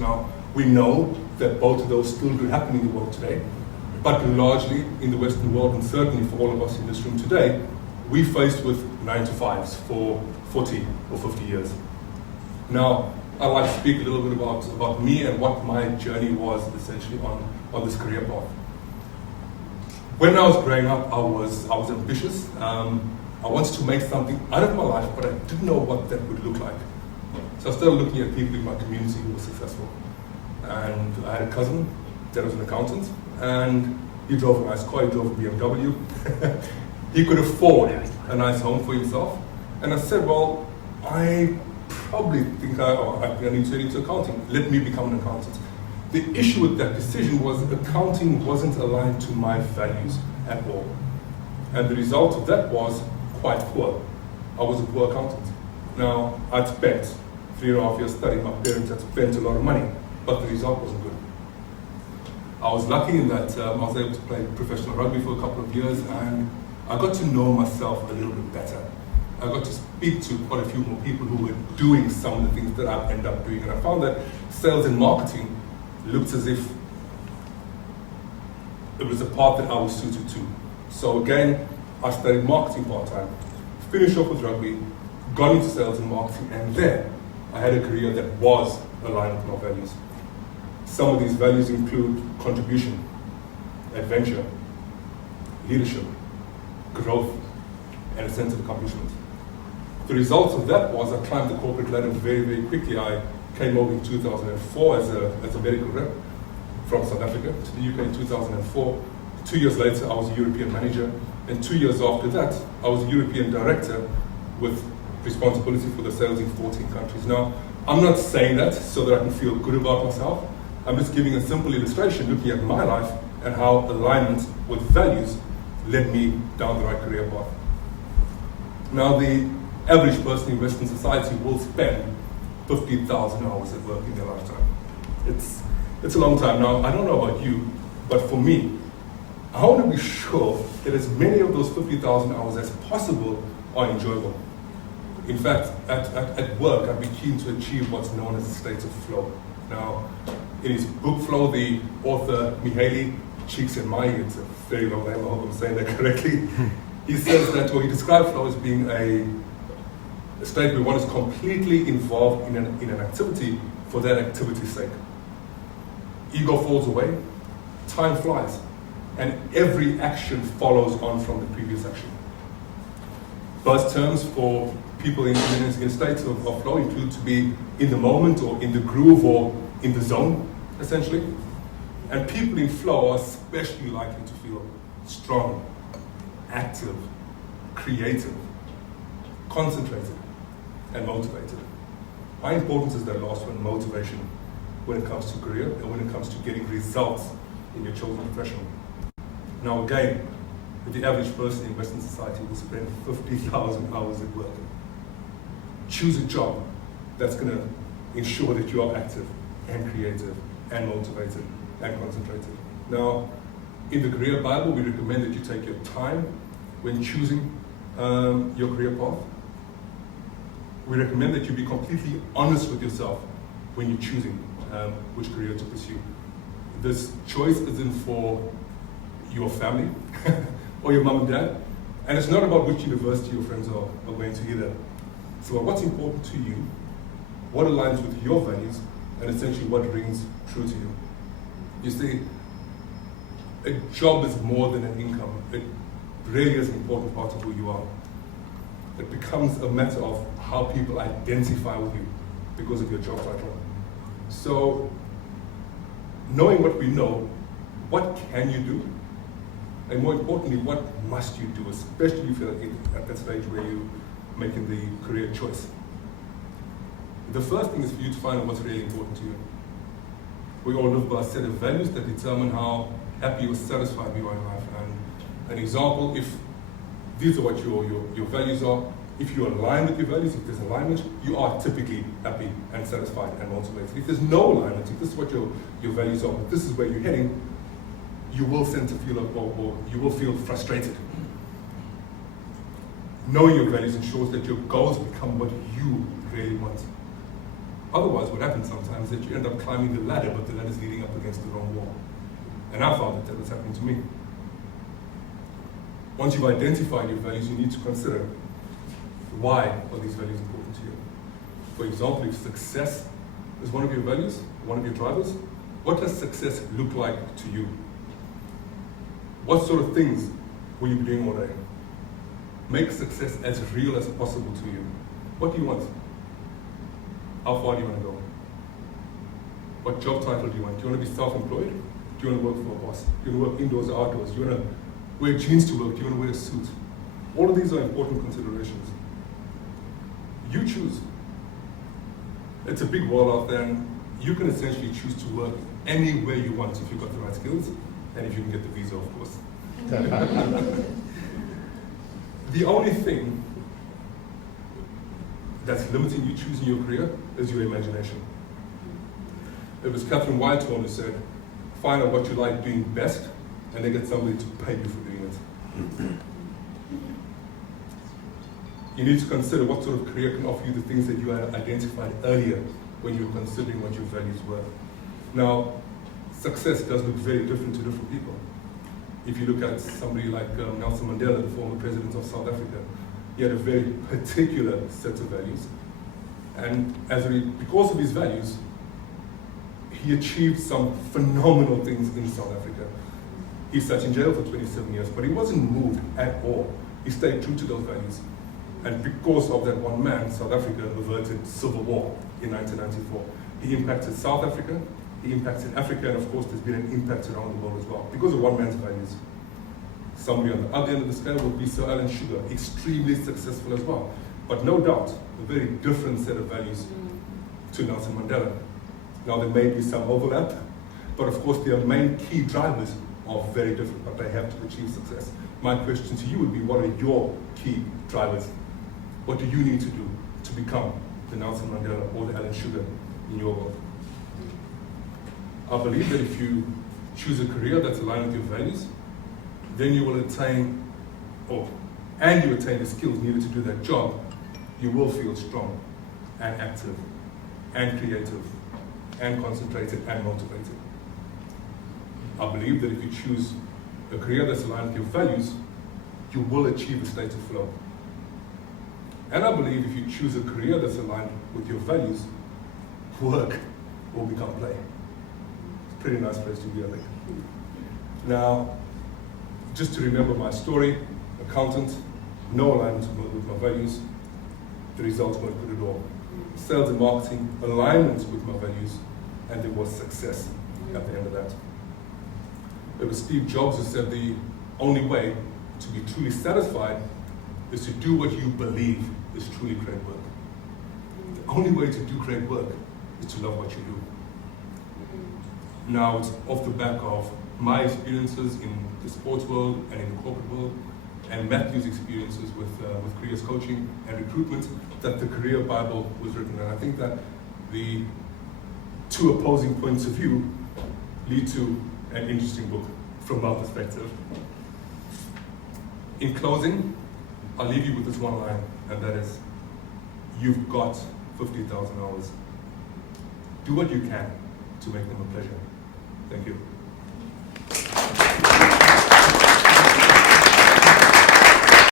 Now, we know that both of those still do happen in the world today, but largely in the Western world, and certainly for all of us in this room today, we faced with 9 to 5s for 40 or 50 years. Now, I'd like to speak a little bit about me and what my journey was essentially on this career path. When I was growing up, I was ambitious. I wanted to make something out of my life, but I didn't know what that would look like. So I started looking at people in my community who were successful. And I had a cousin that was an accountant, and he drove a nice car, he drove a BMW. He could afford a nice home for himself. And I said, well, I probably think I need to get into accounting. Let me become an accountant. The issue with that decision was accounting wasn't aligned to my values at all. And the result of that was quite poor. I was a poor accountant. Now, I'd spent 3.5 years studying. My parents had spent a lot of money, but the result wasn't good. I was lucky in that I was able to play professional rugby for a couple of years, and I got to know myself a little bit better. I got to speak to quite a few more people who were doing some of the things that I ended up doing, and I found that sales and marketing looked as if it was a path that I was suited to. So again, I studied marketing part-time, finished off with rugby, got into sales and marketing, and then I had a career that was aligned with my values. Some of these values include contribution, adventure, leadership, growth, and a sense of accomplishment. The result of that was I climbed the corporate ladder very, very quickly. I came over in 2004 as a medical rep from South Africa to the UK in 2004. 2 years later, I was a European manager, and 2 years after that, I was a European director with responsibility for the sales in 14 countries. Now, I'm not saying that so that I can feel good about myself. I'm just giving a simple illustration, looking at my life and how alignment with values led me down the right career path. Now, the average person in Western society will spend 50,000 hours at work in their lifetime. It's a long time. Now, I don't know about you, but for me, I want to be sure that as many of those 50,000 hours as possible are enjoyable. In fact, at work, I'd be keen to achieve what's known as a state of flow. Now, in his book Flow, the author Mihaly Csikszentmihalyi, it's a very long name, I hope I'm saying that correctly, he says that, or he describes flow as being a state where one is completely involved in an activity for that activity's sake. Ego falls away, time flies, and every action follows on from the previous action. Buzz terms for people in states of flow include to be in the moment or in the groove or in the zone, essentially. And people in flow are especially likely to feel strong, active, creative, concentrated, and motivated. How important is that last one, motivation, when it comes to career and when it comes to getting results in your chosen profession? Now again, the average person in Western society will spend 50,000 hours at work. Choose a job that's going to ensure that you are active and creative and motivated and concentrated. Now, in the Career Bible, we recommend that you take your time when choosing your career path. We recommend that you be completely honest with yourself when you're choosing which career to pursue. This choice isn't for your family or your mom and dad, and it's not about which university your friends are going to either. So what's important to you, what aligns with your values, and essentially what rings true to you. You see, a job is more than an income. It really is an important part of who you are. It becomes a matter of how people identify with you because of your job title. So, knowing what we know, what can you do? And more importantly, what must you do, especially if you're at that stage where you're making the career choice. The first thing is for you to find out what's really important to you. We all live by a set of values that determine how happy or satisfied you are in life. And an example, if these are what your values are, if you align with your values, if there's alignment, you are typically happy and satisfied and motivated. If there's no alignment, if this is what your values are, if this is where you're heading, you will tend to feel, or you will feel frustrated. Knowing your values ensures that your goals become what you really want. Otherwise, what happens sometimes is that you end up climbing the ladder, but the ladder is leading up against the wrong wall. And I found that was happening to me. Once you've identified your values, you need to consider why are these values important to you. For example, if success is one of your values, one of your drivers, what does success look like to you? What sort of things will you be doing all day? Make success as real as possible to you. What do you want? How far do you want to go? What job title do you want? Do you want to be self-employed? Do you want to work for a boss? Do you want to work indoors or outdoors? Do you want to wear jeans to work? Do you want to wear a suit? All of these are important considerations. You choose. It's a big world out there, and you can essentially choose to work anywhere you want if you've got the right skills, and if you can get the visa, of course. The only thing that's limiting you choosing your career is your imagination. It was Catherine Whitehorn who said, find out what you like doing best, and then get somebody to pay you for doing it. You need to consider what sort of career can offer you the things that you had identified earlier when you were considering what your values were. Now, success does look very different to different people. If you look at somebody like Nelson Mandela, the former president of South Africa, he had a very particular set of values. And because of his values, he achieved some phenomenal things in South Africa. He sat in jail for 27 years, but he wasn't moved at all. He stayed true to those values. And because of that one man, South Africa averted civil war in 1994. He impacted South Africa, he impacted Africa, and of course there's been an impact around the world as well, because of one man's values. Somebody on the other end of the scale would be Sir Alan Sugar, extremely successful as well. But no doubt, a very different set of values to Nelson Mandela. Now there may be some overlap, but of course their main key drivers are very different, but they have to achieve success. My question to you would be, what are your key drivers? What do you need to do to become the Nelson Mandela or the Alan Sugar in your world? I believe that if you choose a career that's aligned with your values, then you will attain, and you attain the skills needed to do that job, you will feel strong and active and creative and concentrated and motivated. I believe that if you choose a career that's aligned with your values, you will achieve a state of flow. And I believe if you choose a career that's aligned with your values, work will become play. It's a pretty nice place to be, I think. Now, just to remember my story, accountant, no alignment with my values, the results weren't good at all. Sales and marketing, alignment with my values, and there was success at the end of that. It was Steve Jobs who said the only way to be truly satisfied is to do what you believe is truly great work. The only way to do great work is to love what you do. Now, it's off the back of my experiences in the sports world and in the corporate world, and Matthew's experiences with careers coaching and recruitment, that the Career Bible was written. And I think that the two opposing points of view lead to an interesting book from my perspective. In closing, I'll leave you with this one line, and that is, you've got 50,000 hours. Do what you can to make them a pleasure. Thank you.